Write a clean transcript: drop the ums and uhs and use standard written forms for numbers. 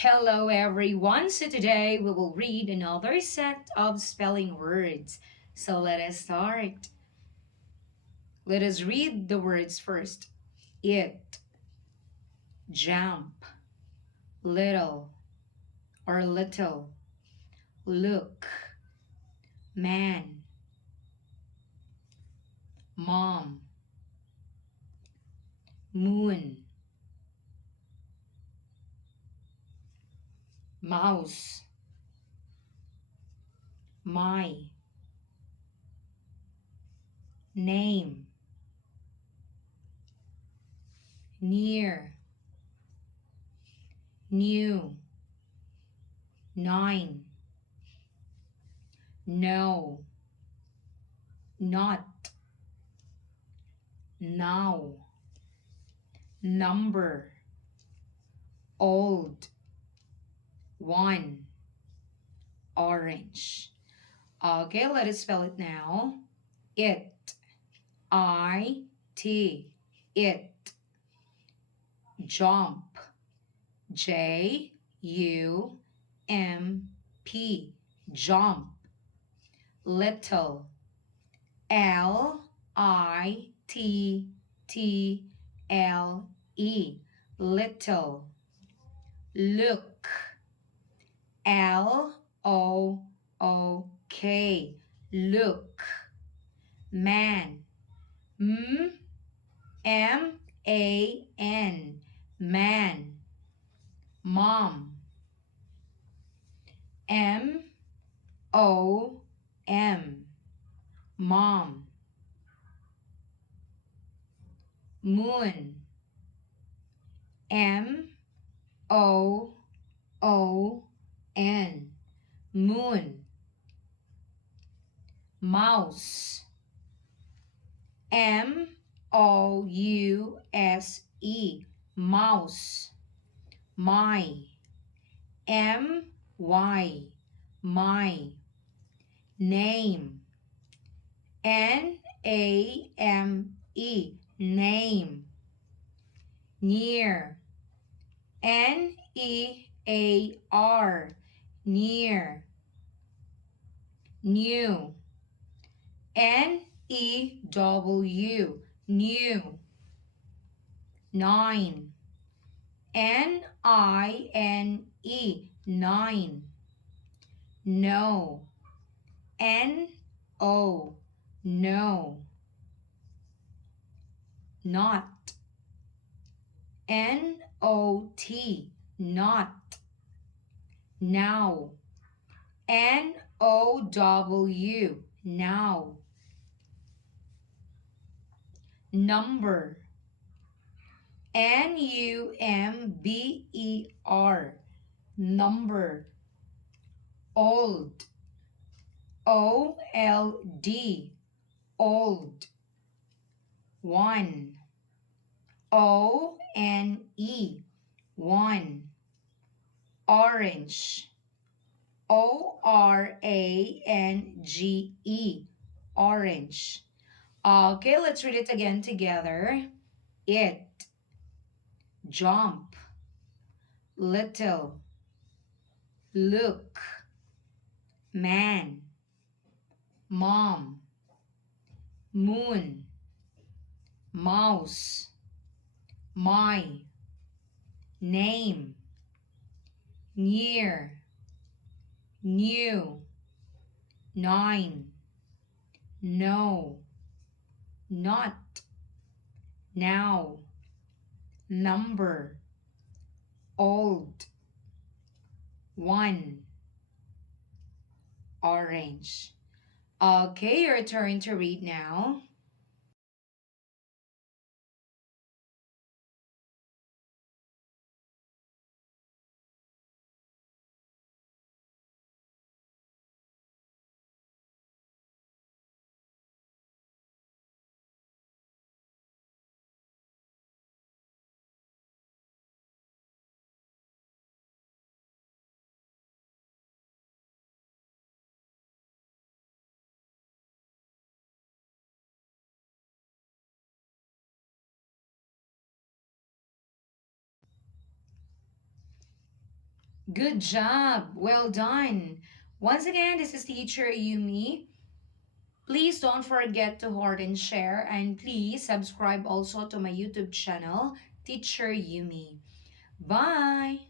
Hello everyone. So today we will read another set of spelling words. So let us start. Let us read the words first. It, jump, little or little, look, man, mom, moon, mouse, my, name, near, new, nine, no, not, now, number, old, one, orange. Okay, let us spell it now. It, I-T, it. Jump, J-U-M-P, jump. Little, L-I-T-T-L-E, little. Look, L-O-O-K, look. Man, M-A-N, man. Mom, M-O-M, mom. Moon, M-O-O-N, moon. Mouse, M-O-U-S-E, mouse. My, M-Y, my. Name, N-A-M-E, name. Near, N-E-A-R, near. New, N-E-W, new. Nine, N-I-N-E, nine. No, N-O, no. Not, N-O-T, not. Now, N-O-W, now. Number, N-U-M-B-E-R, number. Old, O-L-D, old. One, O-N-E, one. Orange, O-R-A-N-G-E, orange. Okay, let's read it again together. It, jump, little, look, man, mom, moon, mouse, my, name, near, new, nine, no, not, now, number, old, one, orange. Okay, your turn to read now. Good job. Well done. Once again, this is teacher Yumi. Please don't forget to heart and share, and please subscribe also to my YouTube channel, Teacher Yumi. Bye.